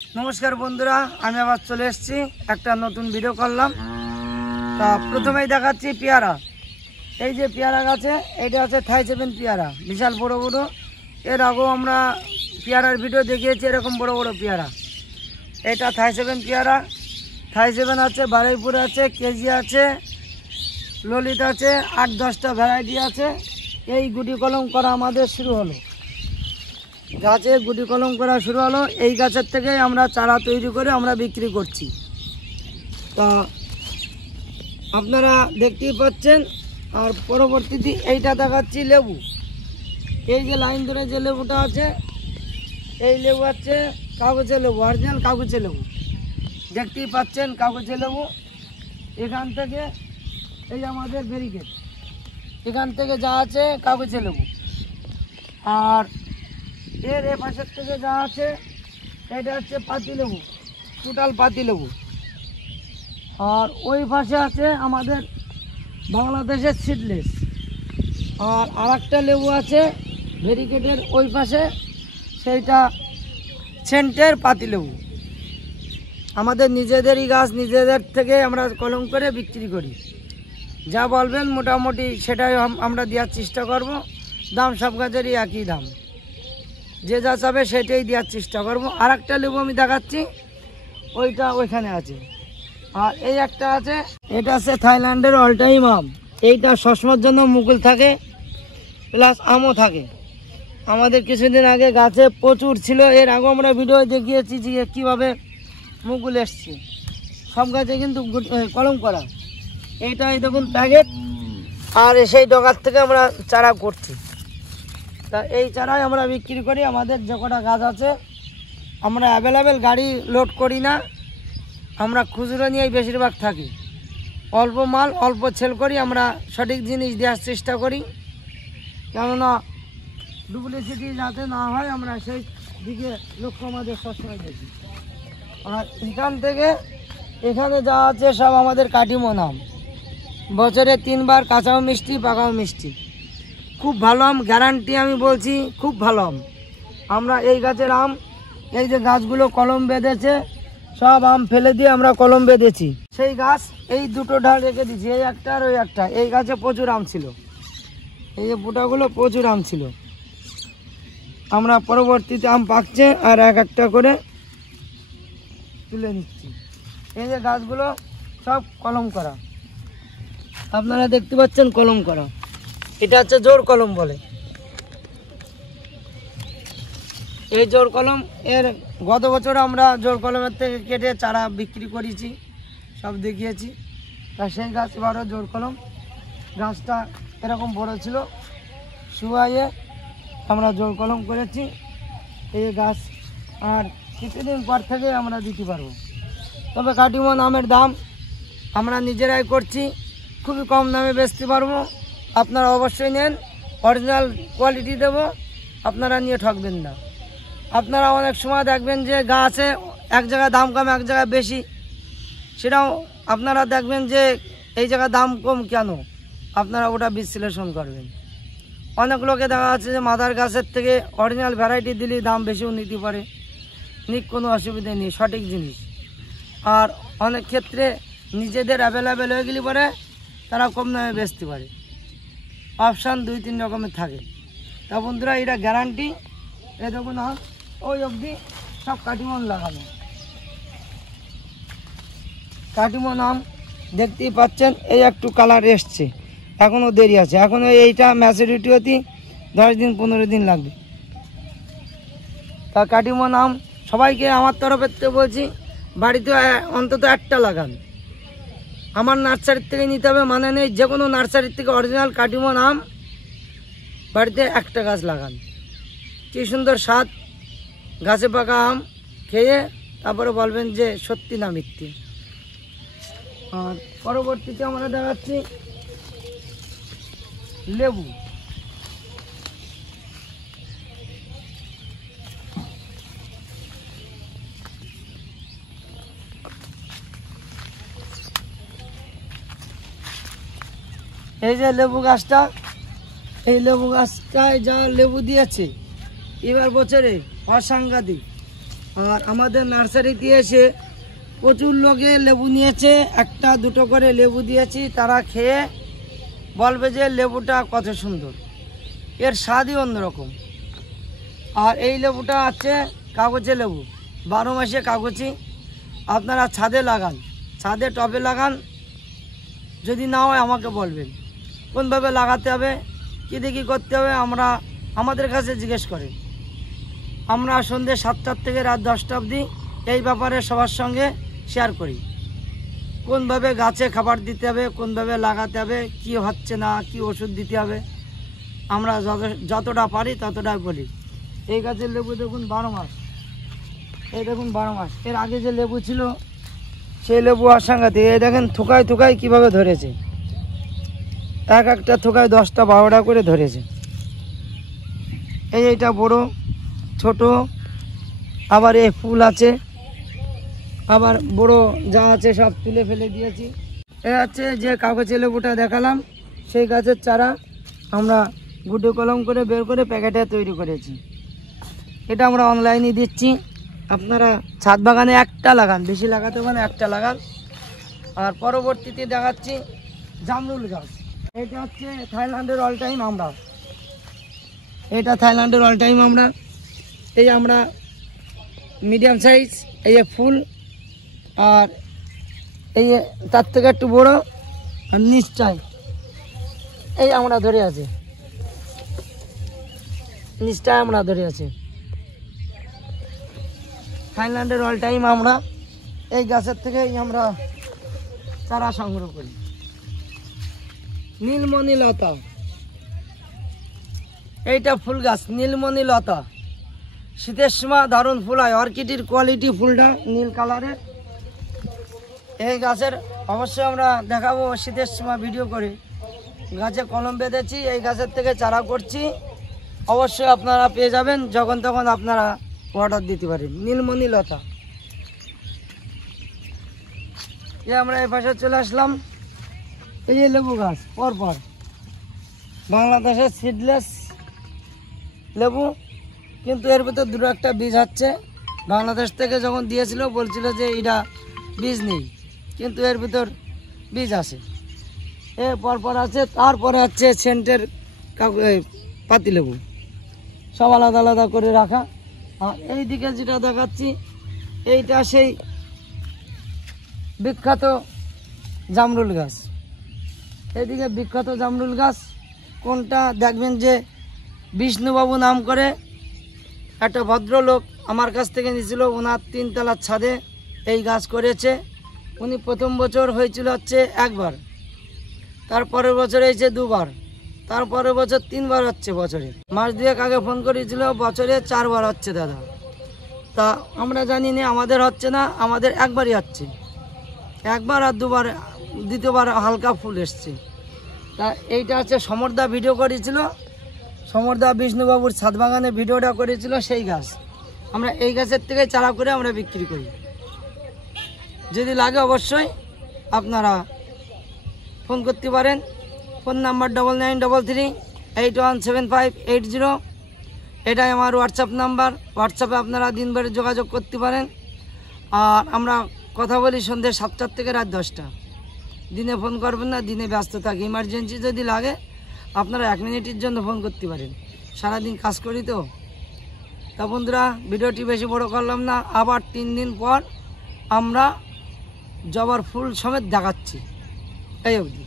নমস্কার বন্ধুরা, আমি আবার চলে এসেছি একটা নতুন ভিডিও করলাম। তা প্রথমেই দেখাচ্ছি পেয়ারা। এই যে পেয়ারা গাছে এটা আছে থাই-7 পেয়ারা, বিশাল বড় বড়। এর আগেও আমরা পেয়ারার ভিডিও দেখিয়েছি এরকম বড় বড় পেয়ারা। এটা থাই-7 পেয়ারা। থাই-7 আছে, বারুইপুর আছে, কেজি আছে, ললিত আছে, 8-10টা ভ্যারাইটি আছে। এই গুটি কলম করা আমাদের শুরু হলো, গাছে গুটি কলম করা শুরু হলো। এই গাছের থেকে আমরা চারা তৈরি করে আমরা বিক্রি করছি। তা আপনারা দেখতেই পাচ্ছেন। আর পরবর্তীতে এইটা দেখাচ্ছি লেবু। এই যে লাইন ধরে যে লেবুটা আছে, এই লেবু আছে কাগজে লেবু, অরিজিনাল কাগজে লেবু। দেখতেই পাচ্ছেন কাগজে লেবু। এখান থেকে এই আমাদের ব্যারিকেড, এখান থেকে যা আছে কাগজে লেবু। আর এর এ পাশের থেকে যা আছে এটা হচ্ছে পাতিলেবু, টোটাল পাতিলেবু। আর ওই পাশে আছে আমাদের বাংলাদেশের সিডলেস। আর আরেকটা লেবু আছে ব্যারিকেডের ওই পাশে, সেইটা সেন্টের পাতিলেবু। আমাদের নিজেদেরই গাছ, নিজেদের থেকে আমরা কলম করে বিক্রি করি। যা বলবেন মোটামুটি সেটাই আমরা দেওয়ার চেষ্টা করব। দাম সব গাছেরই একই দাম, যে যা চাবে সেটাই দেওয়ার চেষ্টা করব। আর একটা লেবু আমি দেখাচ্ছি, ওইটা ওইখানে আছে। আর এই একটা আছে, এটা আছে থাইল্যান্ডের অল টাইম আম। এইটা সসময়ের জন্য মুকুল থাকে, প্লাস আমও থাকে। আমাদের কিছুদিন আগে গাছে প্রচুর ছিল, এর আগে আমরা ভিডিও দেখিয়েছি যে কীভাবে মুকুল এসছে। সব গাছে কিন্তু কলম করা। এইটাই দেখুন প্যাকেট, আর সেই ডগার থেকে আমরা চারা করছি। তা এই চারাই আমরা বিক্রি করি। আমাদের যে কটা গাছ আছে আমরা অ্যাভেলেবেল গাড়ি লোড করি না, আমরা খুচরো নিয়েই বেশিরভাগ থাকি। অল্প মাল অল্প সেল করি, আমরা সঠিক জিনিস দেওয়ার চেষ্টা করি, কেননা ডুপ্লিসিটি যাতে না হয় আমরা সেই দিকে লক্ষ্য আমাদের সবসময় দেখি। আর এখান থেকে এখানে যা আছে সব আমাদের কাটিমো নাম। বছরে 3 বার কাঁচাও মিষ্টি, পাকাও মিষ্টি। খুব ভালো আম, গ্যারান্টি আমি বলছি, খুব ভালো আম। আমরা এই গাছের আম, এই যে গাছগুলো কলম বেঁধেছে, সব আম ফেলে দিয়ে আমরা কলম বেঁধেছি। সেই গাছ এই দুটো ডাল রেখে দিয়েছি, এই একটা আর ওই একটা। এই গাছে প্রচুর আম ছিল, এই যে বুটাগুলো প্রচুর আম ছিল। আমরা পরবর্তীতে আম পাকছে আর এক একটা করে তুলে নিচ্ছি। এই যে গাছগুলো সব কলম করা, আপনারা দেখতে পাচ্ছেন কলম করা। এটা হচ্ছে জোর কলম বলে। এই জোর কলম, এর গত বছর আমরা জোর কলমের থেকে কেটে চারা বিক্রি করেছি, সব দেখিয়েছি। তা সেই গাছ এবারও জোর কলম। গাছটা এরকম বড় ছিল, শুয়াইয়ে আমরা জোর কলম করেছি এই গাছ। আর কিছুদিন পর থেকে আমরা দিতে পারবো। তবে কাটিমো আমের দাম আমরা নিজেরাই করছি, খুবই কম দামে বেচতে পারবো। আপনারা অবশ্যই নেন, অরিজিনাল কোয়ালিটি দেব, আপনারা নিয়ে ঠকবেন না। আপনারা অনেক সময় দেখবেন যে গাছে এক জায়গায় দাম কম, এক জায়গায় বেশি, সেটাও আপনারা দেখবেন যে এই জায়গায় দাম কম কেন, আপনারা ওটা বিশ্লেষণ করবেন। অনেক লোকে দেখা যাচ্ছে যে মাদার গাছের থেকে অরিজিনাল ভ্যারাইটি দিলে দাম বেশিও নিতে পারে, কোনো অসুবিধা নেই, সঠিক জিনিস। আর অনেক ক্ষেত্রে নিজেদের অ্যাভেলেবেল হয়ে গেলে পরে তারা কম দামে বেচতে পারে। অপশান 2-3 রকমের থাকে। তা বন্ধুরা, এটা গ্যারান্টি। এ দেখুন না, ওই অবধি সব কাটিমন লাগানো। কাটিমন আম দেখতেই পাচ্ছেন, এই একটু কালার এসছে, এখনও দেরি আছে। এখনও এইটা ম্যাচুরিটি হতে 10-15 দিন লাগবে। তা কাটিমন আম সবাইকে আমার তরফের থেকে বলছি, বাড়িতে অন্তত একটা লাগান। আমার নার্সারির থেকে নিতে হবে মানে নেই, যে কোনো নার্সারির থেকে অরিজিনাল কাটিমন আম বাড়িতে একটা গাছ লাগান। কী সুন্দর স্বাদ, গাছে পাকা আম খেয়ে তারপরে বলবেন যে সত্যি না মিথ্যে। আর পরবর্তীতে আমরা দেখাচ্ছি লেবু। এই যে লেবু গাছটা, এই লেবু গাছটায় যা লেবু দিয়েছে এবার বছরে অসাংঘাতিক। আর আমাদের নার্সারিতে এসে প্রচুর লোকে লেবু নিয়েছে, একটা দুটো করে লেবু দিয়েছি, তারা খেয়ে বলবে যে লেবুটা কত সুন্দর, এর স্বাদই অন্যরকম। আর এই লেবুটা আছে কাগজে লেবু, 12 মাসে কাগজি। আপনারা ছাদে লাগান, ছাদে টবে লাগান, যদি না হয় আমাকে বলবেন কোনভাবে লাগাতে হবে, কী দিয়ে করতে হবে। আমাদের কাছে জিজ্ঞেস করেন। আমরা সন্ধ্যে 7টার থেকে রাত 10টা অবধি এই ব্যাপারে সবার সঙ্গে শেয়ার করি, কোনভাবে গাছে খাবার দিতে হবে, কোনভাবে লাগাতে হবে, কি হচ্ছে না, কি ওষুধ দিতে হবে, আমরা যতটা পারি ততটা বলি। এই গাছের লেবু দেখুন 12 মাস, এই দেখুন 12 মাস। এর আগে যে লেবু ছিল সেই লেবু অসাংঘাতিক। এই দেখেন থোকায় থোকায় কীভাবে ধরেছে, এক একটা থোকায় 10টা 12টা করে ধরেছে। এইটা বড় ছোট, আবার এই ফুল আছে, আবার বড় যা আছে সব তুলে ফেলে দিয়েছি। এ আছে যে কাগজে লেবুটা দেখালাম, সেই গাছের চারা আমরা গুটি কলম করে বের করে প্যাকেটে তৈরি করেছি। এটা আমরা অনলাইনে দিচ্ছি। আপনারা ছাদ বাগানে একটা লাগান, বেশি লাগাতে পারেন একটা লাগান। আর পরবর্তীতে দেখাচ্ছি জামরুল গাছ। এটা হচ্ছে থাইল্যান্ডের অল টাইম আমরা, এটা থাইল্যান্ডের অল টাইম আমরা। এই আমরা মিডিয়াম সাইজ, এই ফুল, আর এই তার থেকে একটু বড়, আর নিশ্চয় এই আমরা ধরে আছি, নিশ্চয় আমরা ধরে আছি। থাইল্যান্ডের অল টাইম আমরা এই গাছের থেকেই আমরা চারা সংগ্রহ করি। নীলমণি লতা, এইটা ফুল গাছ নীলমণি লতা, শীতের সময় দারুণ ফুল হয়, অর্কিডের কোয়ালিটি ফুলটা নীল কালারের। এই গাছের অবশ্যই আমরা দেখাবো শীতের সময় ভিডিও করে। গাছে কলম বেঁধেছি, এই গাছের থেকে চারা করছি, অবশ্যই আপনারা পেয়ে যাবেন, যখন তখন আপনারা অর্ডার দিতে পারেন। নীলমণি লতা। আমরা এই পাশে চলে আসলাম, এই যে লেবু গাছ পরপর, বাংলাদেশের সিডলেস লেবু, কিন্তু এর ভিতর দুটো একটা বীজ হচ্ছে। বাংলাদেশ থেকে যখন দিয়েছিল বলছিল যে এটা বীজ নেই, কিন্তু এর ভিতর বীজ আছে। এর পরপর আছে, তারপরে আছে সেন্টের পাতিলেবু, সব আলাদা আলাদা করে রাখা। আর এই দিকে যেটা দেখাচ্ছি এইটা সেই বিখ্যাত জামরুল গাছ। এইদিকে বিখ্যাত জামরুল গাছ কোনটা দেখবেন যে বিষ্ণুবাবু নাম করে একটা ভদ্রলোক আমার কাছ থেকে নিয়েছিল, ওনার 3 তলার ছাদে এই গাছ করেছে। উনি প্রথম বছর হয়েছিল হচ্ছে একবার, তারপরের বছর হয়েছে 2বার, তারপরের বছর 3বার হচ্ছে বছরে। মাস 2 আগে ফোন করেছিল, বছরে 4বার হচ্ছে দাদা। তা আমরা জানি না, আমাদের হচ্ছে না, আমাদের একবারই হচ্ছে, একবার আর 2বার, দ্বিতীয়বার হালকা ফুল এসছে। তা এইটা হচ্ছে সমরদা ভিডিও করেছিল, সমরদা বিষ্ণুবাবুর ছাদ বাগানে ভিডিওটা করেছিল, সেই গাছ। আমরা এই গাছের থেকে চারা করে আমরা বিক্রি করি। যদি লাগে অবশ্যই আপনারা ফোন করতে পারেন। ফোন নাম্বার 9933817580, এটাই আমার হোয়াটসঅ্যাপ নাম্বার। হোয়াটসঅ্যাপে আপনারা দিনভরে যোগাযোগ করতে পারেন। আর আমরা কথা বলি সন্ধ্যে 7টার থেকে রাত 10টা। দিনে ফোন করবেন না, দিনে ব্যস্ত থাকি। ইমার্জেন্সি যদি লাগে আপনারা 1 মিনিটের জন্য ফোন করতে পারেন, সারাদিন কাজ করি তো। তা বন্ধুরা, ভিডিওটি বেশি বড় করলাম না, আবার 3 দিন পর আমরা জবার ফুল সমেত দেখাচ্ছি। এই অবধি।